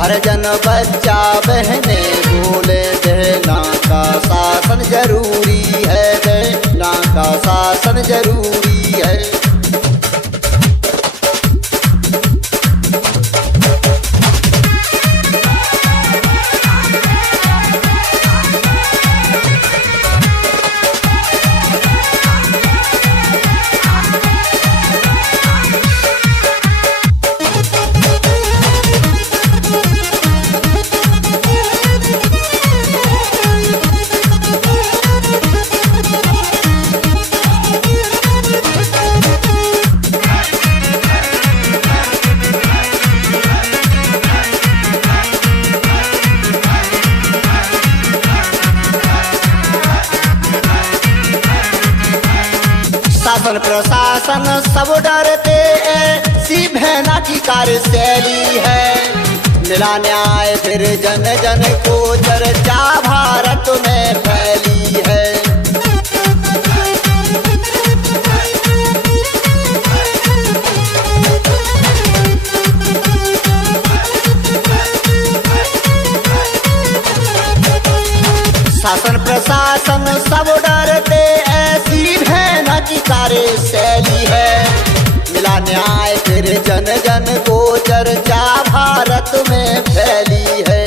हर जन बच्चा बहने बोले बहना का शासन जरूरी है, बहना का शासन जरूरी है। शासन प्रशासन सब डरते ऐसी बहना की कार्यशैली है। मिला न्याय फिर जन जन को चर्चा भारत में फैली है। शासन प्रशासन सब डरते ऐसी बहना की कार्यशैली है। मिला न्याय फिर जन जन को चर्चा भारत में फैली है।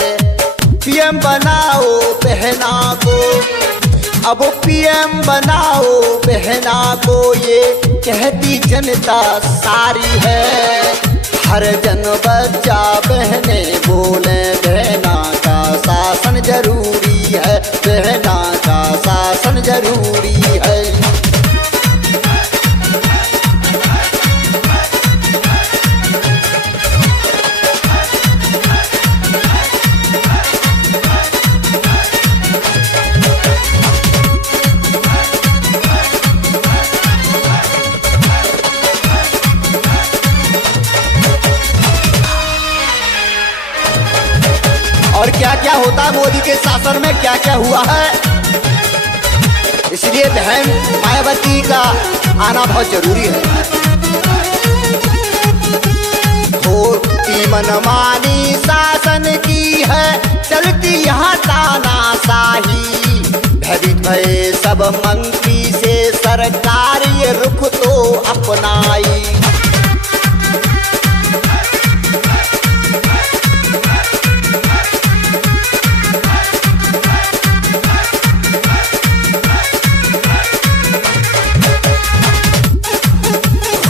पीएम बनाओ बहना को, अब पीएम बनाओ बहना को, ये कहती जनता सारी है। हर जन बच्चा बहने बोले बहना का शासन जरूरी है, बहना का शासन जरूरी है। और क्या क्या होता है मोदी के शासन में, क्या क्या हुआ है, इसलिए बहन मायावती का आना बहुत जरूरी है। होती मनमानी शासन की है, चलती यहाँ तानाशाही। भयभीत भये सब मंत्री से सरकार ये रुख तो अपनाई।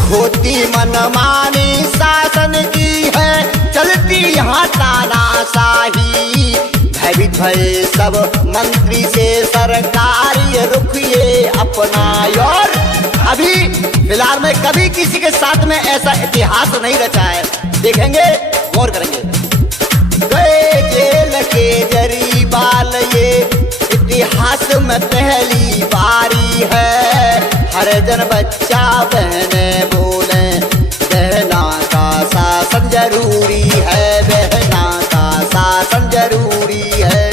होती मनमानी शासन की है, चलती यहाँ तानाशाही। भयभीत भये सब मंत्री से सरकार ये रुख ये अपनाई। और अभी फिलहाल में कभी किसी के साथ में ऐसा इतिहास नहीं रचा है, देखेंगे गौर करेंगे। गए जेल के जरी बाल ये इतिहास में पहली बारी है। हर जन बच्चा बहने बोले बहना का शासन जरूरी है, बहना का शासन जरूरी है।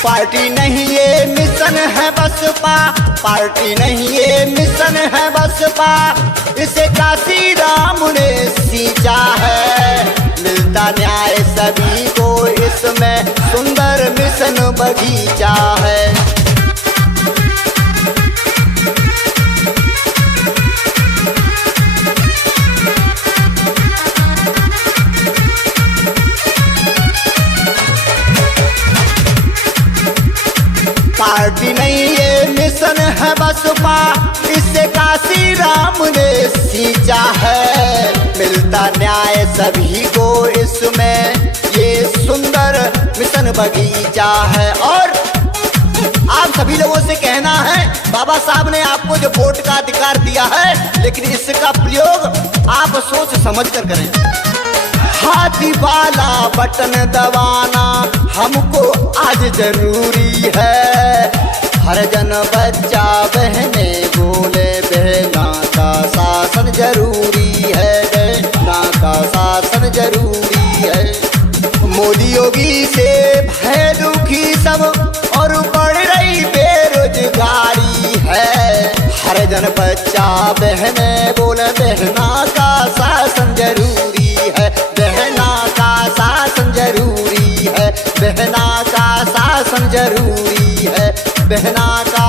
पार्टी नहीं ये मिशन है बसपा, पार्टी नहीं ये मिशन है बसपा। इसे काशी राम ने सींचा है। मिलता न्याय सभी को, इसमें सुंदर मिशन बगीचा है। पार्टी नहीं ये मिशन है बसपा, इसे काशी राम ने सींचा है। मिलता न्याय सभी को, इसमें ये सुंदर मिशन बगीचा है। और आप सभी लोगों से कहना है, बाबा साहब ने आपको जो वोट का अधिकार दिया है, लेकिन इसका प्रयोग आप सोच समझ कर करें। हाथी वाला बटन दबाना हमको आज जरूरी है। हर जन बच्चा बहने बोले बहना का शासन जरूरी है, बहना का शासन जरूरी है। मोदी योगी से भय दुखी सब और बढ़ रही बेरोजगारी है। हर जन बच्चा बहने बोले बहना का शासन जरूरी है, बहना का शासन जरूरी है, बहना का शासन जरूरी है, बहना का